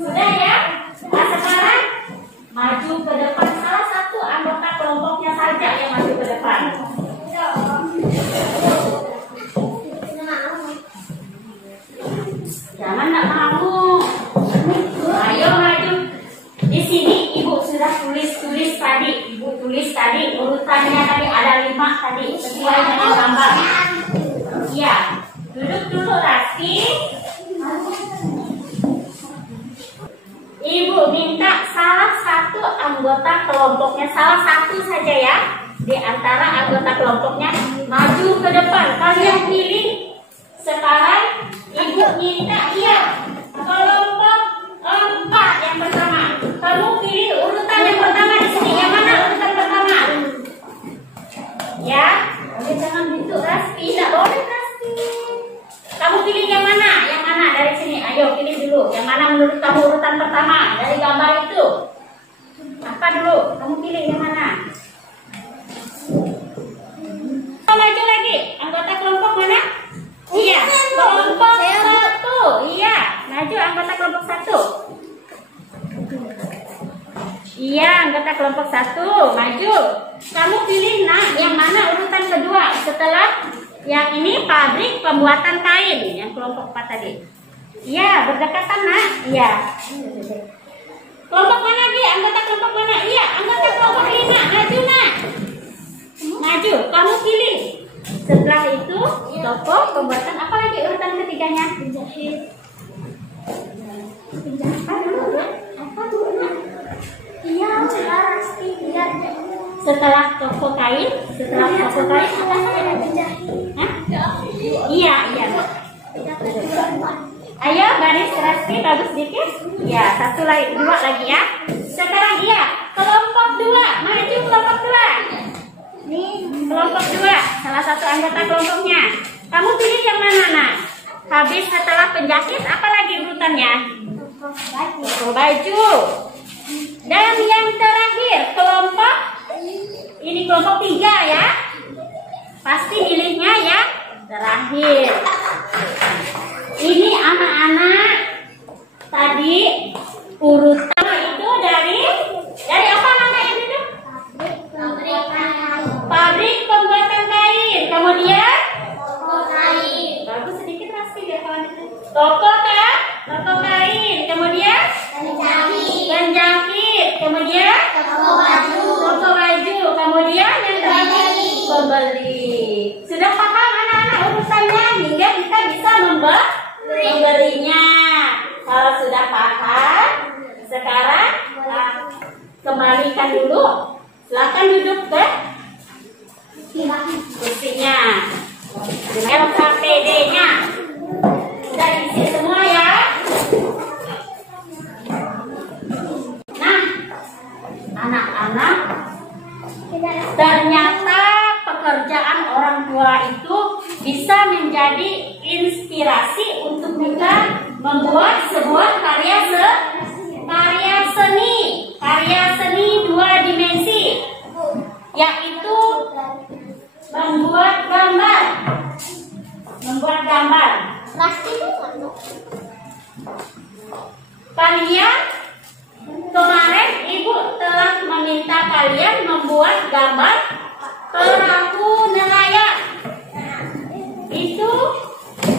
Sudah ya? Nah, sekarang maju ke depan. Salah satu anggota kelompoknya saja yang maju ke depan. Jangan nggak mau. Ayo maju. Di sini ibu sudah tulis tadi. Ibu tulis tadi urutannya tadi ada 5 tadi sesuai dengan gambar. Iya. Duduk dulu Rasti. Ibu minta salah satu anggota kelompoknya, salah satu saja ya. di antara anggota kelompoknya maju ke depan. Kalian pilih sekarang. Ibu minta kelompok 4 yang pertama. Kamu pilih urutan yang pertama di sini. Yang mana urutan pertama? Ya, jangan gitu Rasti, tidak boleh Rasti. Kamu pilih yang mana? Yang mana dari sini? Ayo pilih dulu. Yang mana menurut kamu urutan pertama dari gambar itu? Apa dulu? Kamu pilih yang mana? Maju lagi. Anggota kelompok mana? Iya, kelompok 1. Iya, maju anggota kelompok 1. Iya, anggota kelompok 1 maju. Kamu pilih yang mana urutan kedua setelah yang ini pabrik pembuatan kain yang kelompok 4 tadi. Iya, berdekatan nak. Iya. Kelompok mana lagi? Anggota kelompok mana? Iya, anggota kelompok 5. Maju nak. Maju. Kamu pilih. Setelah itu toko pembuatan apa lagi urutan ketiganya? Penjahit. Apa dulu? Iya, setelah toko kain, apa ada penjahit? Iya. Ayo baris Rasti bagus dikit. Ya, 2 lagi ya. Sekarang kelompok 2, maju kelompok 2. Nih, kelompok 2, salah satu anggota kelompoknya. Kamu pilih yang mana nak? Habis setelah penjahit apa lagi urutannya? Toko baju. Dan yang terakhir kelompok ini kelompok 3 ya. Pasti milihnya yang terakhir. Ini anak-anak tadi urutan itu dari apa nama itu? Pabrik pembuatan kain. Kemudian bagus sedikit Rasti biar kawan itu. Toko kain. Kemudian penjahit. Kemudian toko baju. Kemudian yang terakhir pembeli. Sudah paham anak-anak urusannya hingga kita bisa membelinya. Kalau sudah paham, sekarang kembalikan dulu. Silakan duduk ke kursinya. LKPD-nya sudah isi semua ya. Nah, anak-anak, ternyata pekerjaan orang tua itu bisa menjadi inspirasi untuk kita membuat sebuah karya seni 2 dimensi, yaitu membuat gambar. Kalian kemarin ibu telah meminta kalian membuat gambar perahu nelayan. Itu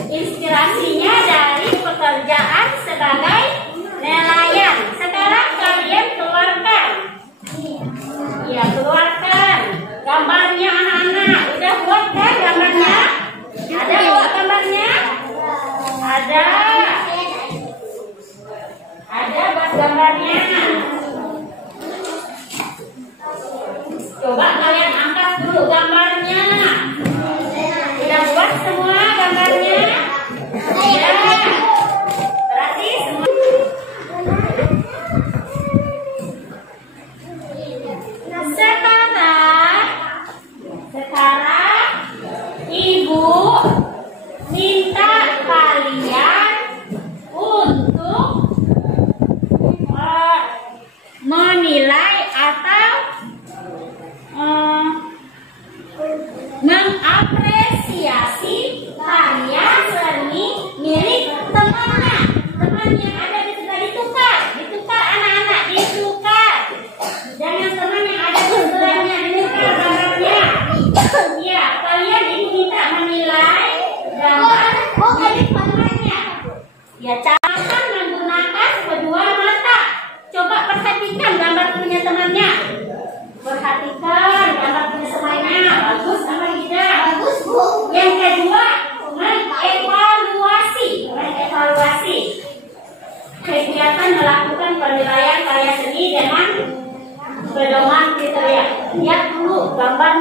inspirasinya dari pekerjaan sebagai nelayan. Sekarang kalian keluarkan. Ya, keluarkan gambarnya anak-anak. Udah buat kan gambarnya? Ada buat gambarnya? Ada buat gambarnya. Coba kalian angkat dulu gambarnya. Sudah buat semua gambarnya? Ya. Berarti semua. Sekarang ibu minta kalian untuk menilai atau mengapresiasi karya seni milik temannya. Teman yang ada di sebelah ditukar anak-anak, ditukar. Jangan teman yang ada di sebelahnya ditukar gambarnya. Ya, kalian ibu minta menilai gambar milik temannya. Ya, cara menggunakan kedua mata. Coba perhatikan gambar punya temannya. Perhatikan gambar punya temannya. Bagus apa tidak? Bagus, Bu. Yang kedua, mengevaluasi. Kegiatan melakukan penilaian karya seni dengan pedoman kriteria. Lihat dulu gambar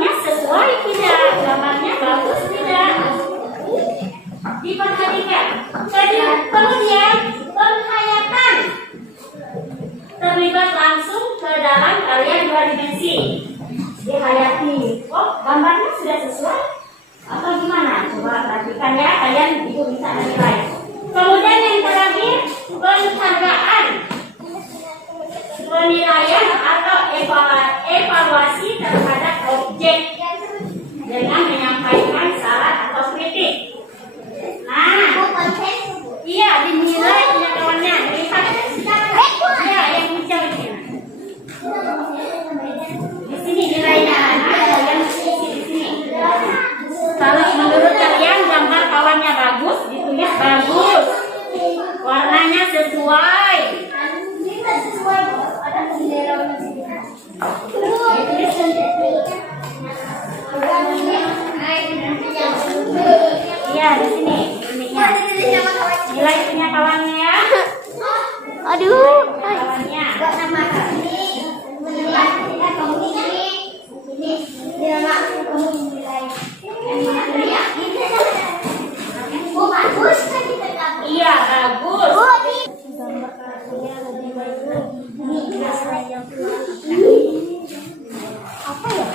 depan ya, kalian ibu bisa menilai. Kemudian yang terakhir, penghargaan, penilaian atau evaluasi terhadap objek dengan menyampaikan saran atau kritik. Nah, iya dinilai punya kawannya. Lihat, ya yang bicara di sini nilainya. Nah, kalian isi di sini. Kalau menurut kalian gambar kawannya bagus, ditulis bagus, warnanya sesuai. Ada bendera Iya di sini ininya. Nilai punya kawannya ya. Aduh, Kawannya. buat nama ini menilai kamu ini dia kamu menilai oh bagus kan kita dapat Iya bagus. gambar kartunya lebih baik ini apa ya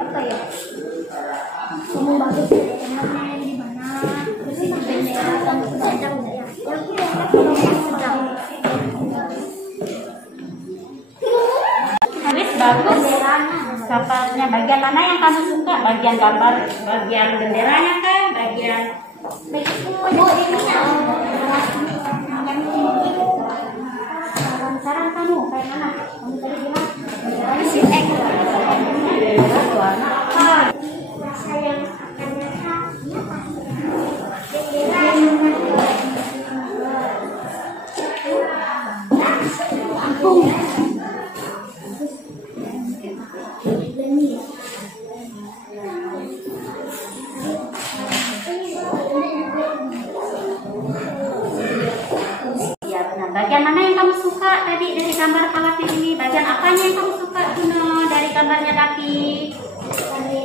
apa ya kamu bagus gambarnya yang di mana terus ini bendera kamu sedang ya Habis bagus. Kapalnya bagian mana yang kamu suka? Bagian gambar, bagian benderanya kah? Bagian saran kamu kayak mana? Kamu tadi bilang warna apa? sayang akan Bagian mana yang kamu suka tadi dari gambar kawatnya ini? Bagian apanya yang kamu suka, Juno, dari gambarnya Dapi?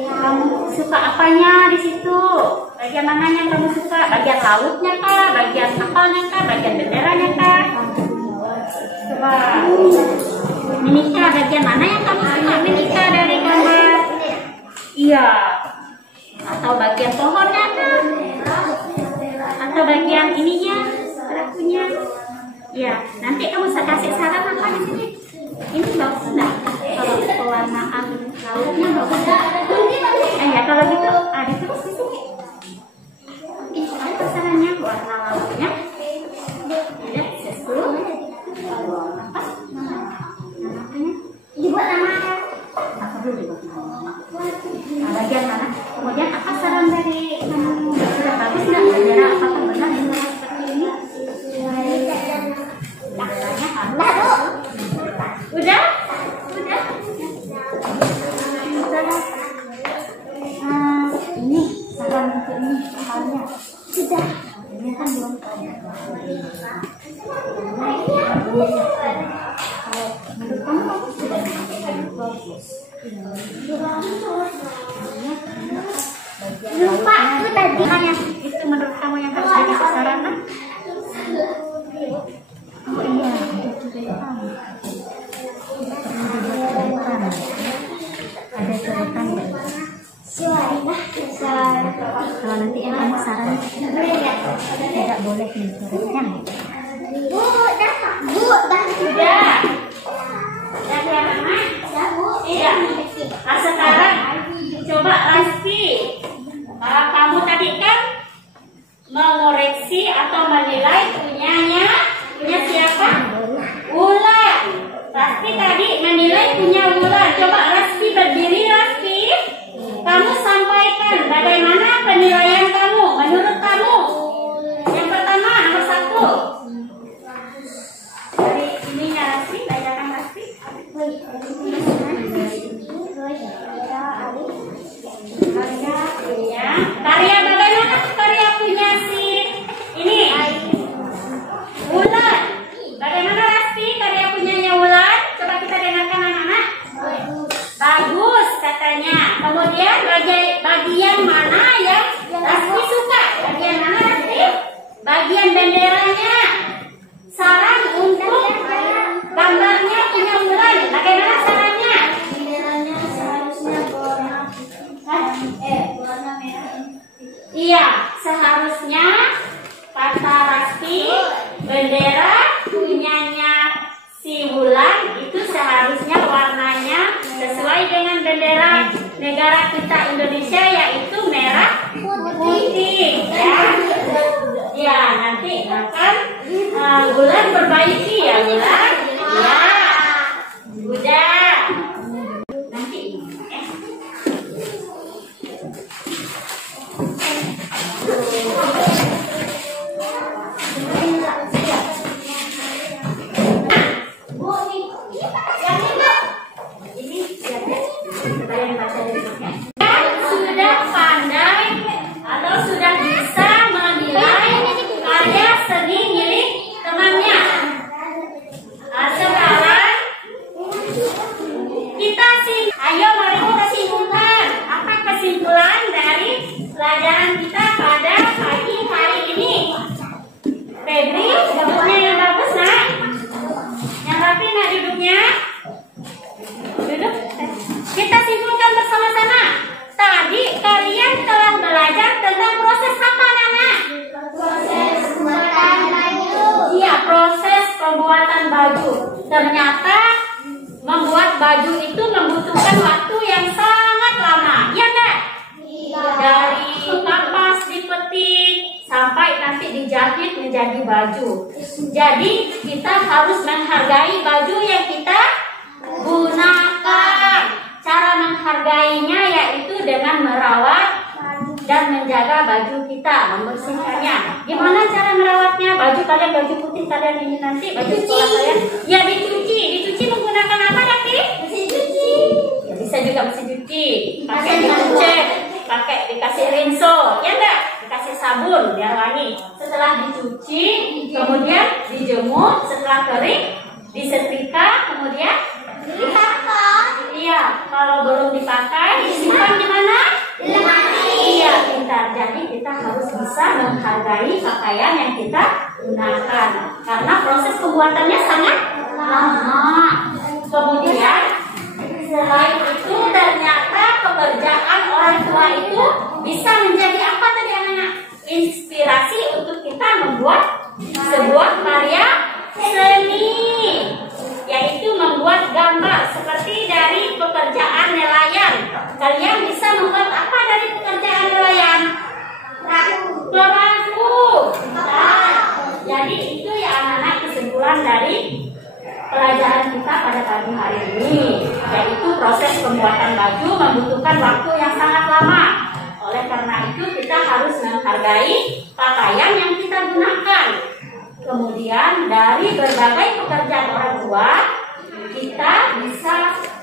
Kamu suka apanya di situ? Bagian mana yang kamu suka? Bagian lautnya kah? Bagian kapalnya kah? Bagian benderanya kah? Coba. Menika, bagian mana yang kamu suka? Menika dari gambar? Iya. Atau bagian pohonnya kah? Atau bagian ininya? Pelakunya? Ya, nanti kamu kasih saran apa di sini? Ini bagus enggak? Kalau pewarnaan lautnya bagus enggak? Ya kalau gitu ada terus di sini. Ini apa sarannya? Warna lautnya? Ya, sesuai. Apa? Namanya? dibuat nama Apa dulu dibuat nama? Nah, bagian mana? Kemudian apa saran dari kamu? Sudah bagus enggak? Bendera apakah benar bendera seperti ini? Dasarnya harus. Udah? Udah? Ini saran untuk ini halnya. sudah Ini kan belum tahu. Menurut kamu sudah bagus. lupa itu tadi Yang itu menurut kamu yang harus dikasih saran kan? Oh iya, itu coretan. Ada coretan ya. Kalau nanti yang kamu saran tidak boleh mencoretkan. Bu, Sudah. Sudah ya mama? Iya. Nah, sekarang coba Lasti. Kamu tadi kan mengoreksi atau menilai punya siapa? Wulan. Lasti tadi menilai punya Wulan. Coba Lasti berdiri, Lasti. Kamu sampaikan bagaimana penilaian kamu menurut kamu. Yang pertama nomor 1. Dari ininya Lasti, bacakan Lasti. Karya bagaimana karya punya si ini Wulan? Bagaimana Lasti karya punyanya Wulan? Coba kita dengarkan anak-anak. Bagus katanya. Kemudian bagian mana yang Lasti suka? Bagian mana Lasti? Bagian benderanya. Saran untuk gambarnya punya Wulan. Bagaimana sarannya? benderanya seharusnya warna merah Iya, seharusnya kata Rasti, bendera punyanya si Wulan itu seharusnya warnanya sesuai dengan bendera negara kita Indonesia, yaitu merah putih. Ya, nanti akan Wulan perbaiki ya Wulan. Ya, udah. Nanti sudah pandai atau sudah bisa menilai karya seni milik temannya. Sekarang ayo mari kita simpulkan apa kesimpulan dari pelajaran kita pada pagi hari ini. Febri, duduknya yang bagus nak, yang rapi nak duduknya. Duduk. Kita simpulkan bersama-sama. Tadi kalian telah belajar tentang proses apa, Nana? Proses pembuatan baju. Iya, proses pembuatan baju. Ternyata membuat baju itu membutuhkan waktu yang sangat lama. Iya enggak? Iya. Dari kapas dipetik sampai nanti dijahit menjadi baju. Jadi kita harus menghargai baju yang kita gunakan. Cara menghargainya yaitu dengan merawat dan menjaga baju kita, membersihkannya. Gimana cara merawatnya? Baju kalian, baju putih kalian ini nanti, baju sekolah kalian, ya dicuci. Dicuci menggunakan apa nanti? Mesin cuci. Ya, bisa juga mesin cuci. Pakai dicucek, pakai dikasih rinso, ya enggak? Dikasih sabun biar wangi. Setelah dicuci, kemudian dijemur. Setelah kering, disetrika, kemudian Dipakai. iya, kalau belum dipakai, disimpan di mana? Di lemari. Iya, pintar. Jadi kita harus bisa menghargai pakaian yang kita gunakan, karena proses pembuatannya sangat lama. Kemudian selain itu ternyata pekerjaan orang tua itu bisa menjadi apa tadi anak-anak? Inspirasi untuk kita membuat sebuah karya seni, yaitu membuat gambar seperti dari pekerjaan nelayan. Kalian bisa membuat apa dari pekerjaan nelayan? Perahu. Jadi itu ya anak-anak kesimpulan dari pelajaran kita pada pagi hari ini, yaitu proses pembuatan baju membutuhkan waktu yang sangat lama. Oleh karena itu kita harus menghargai pakaian yang kita gunakan. Kemudian dari berbagai pekerjaan orang tua, kita bisa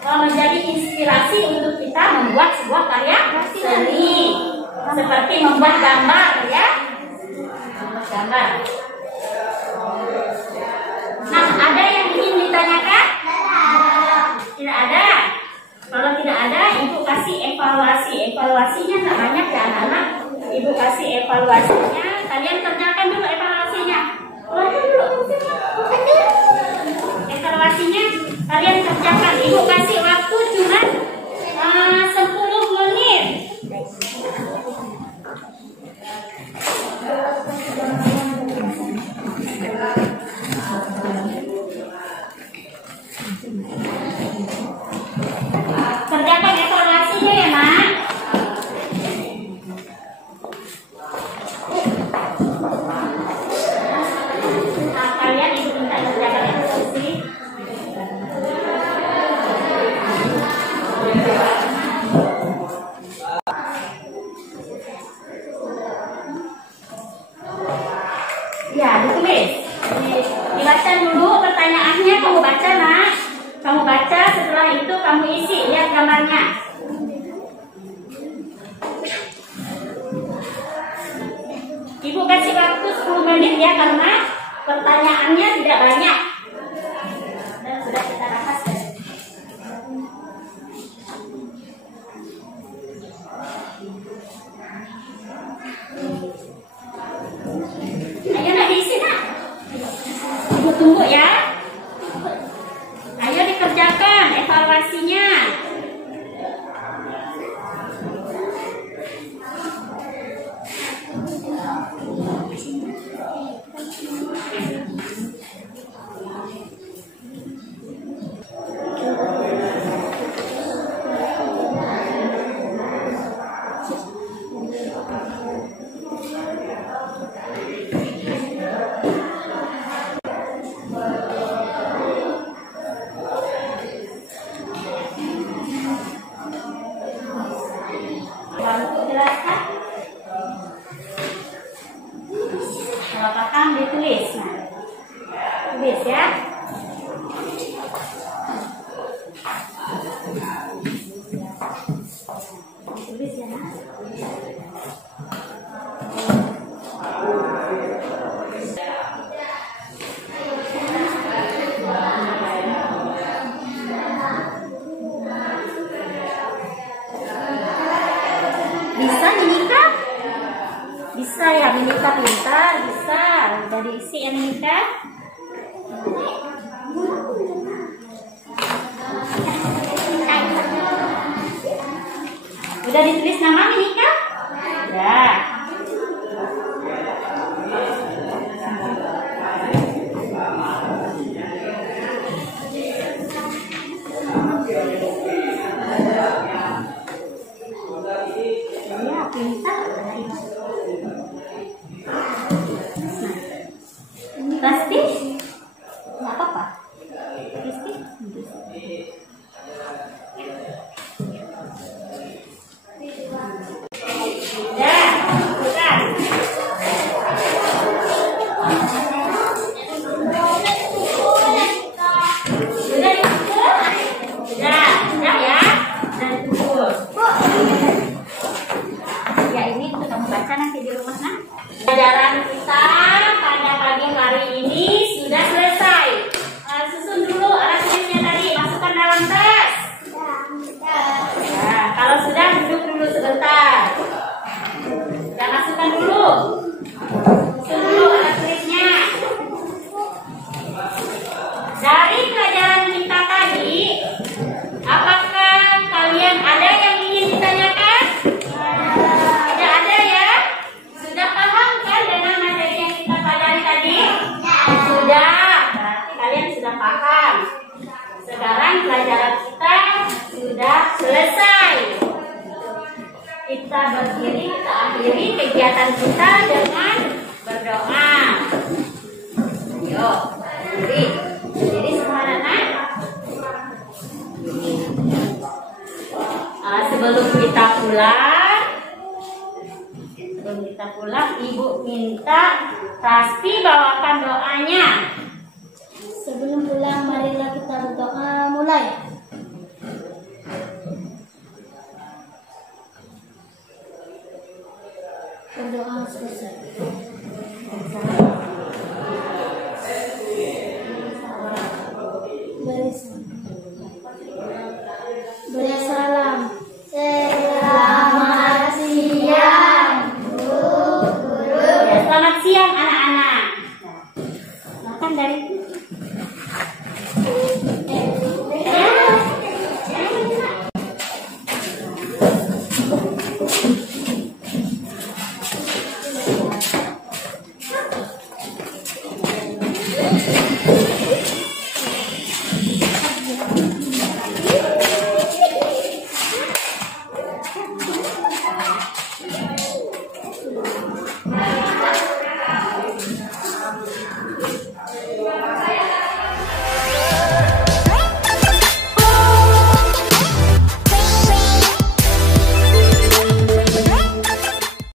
menjadi inspirasi untuk kita membuat sebuah karya seni, seperti membuat gambar, ya. Membuat gambar. Nah, ada yang ingin ditanyakan? Tidak ada. Kalau tidak ada, Ibu kasih evaluasi. Evaluasinya tak banyak ya anak-anak. Ibu kasih evaluasinya. Kalian kerjakan dulu evaluasinya. Evaluasinya kalian kerjakan. Ibu kasih waktu cuma 10 menit. Kerjakan evaluasinya ya, Nak. Nah, kalian Ibu minta kerjakan evaluasi. Ya, ditulis. Dibaca dulu pertanyaannya, kamu baca, Nak. Kamu baca, setelah itu kamu isi, lihat gambarnya. Ibu kasih waktu 10 menit ya, karena pertanyaannya tidak banyak. Dan sudah kita bahas. Ayo nak diisi, Nak. Ibu tunggu ya. Ayo dikerjakan evaluasinya. jelaskan? Kalau paham ditulis. Nah, tulis ya. Tulis ya. Bisa Minika? Bisa ya Minika pintar, bisa. Udah diisi ya Minika? Udah ditulis nama Minika? Ya. Ya, pintar. Pasti? Nggak apa-apa. Pasti? Ya, bukan. Sudah ditutup? Sudah ya? Sudah ditutup. Ya ini untuk kamu baca nanti di rumah nah. Pelajaran kita pada pagi hari ini sudah selesai. Susun dulu alat tulisnya tadi, masukkan dalam tas. Nah, kalau sudah duduk dulu sebentar. Kita masukkan dulu. Susun dulu alat tulisnya. Dari pelajaran kita tadi, apakah kalian ada yang ingin ditanyakan? Tidak ada ya? Sudah paham kan dengan materi yang kita pelajari tadi? Sudah, berarti kalian sudah paham. Sekarang pelajaran kita sudah selesai. Kita akhiri kegiatan kita dengan berdoa. Yuk, berdiri semua anak. Sebelum kita pulang, Ibu minta pasti bawakan doanya. Sebelum pulang, marilah kita berdoa. Mulai. Berdoa selesai.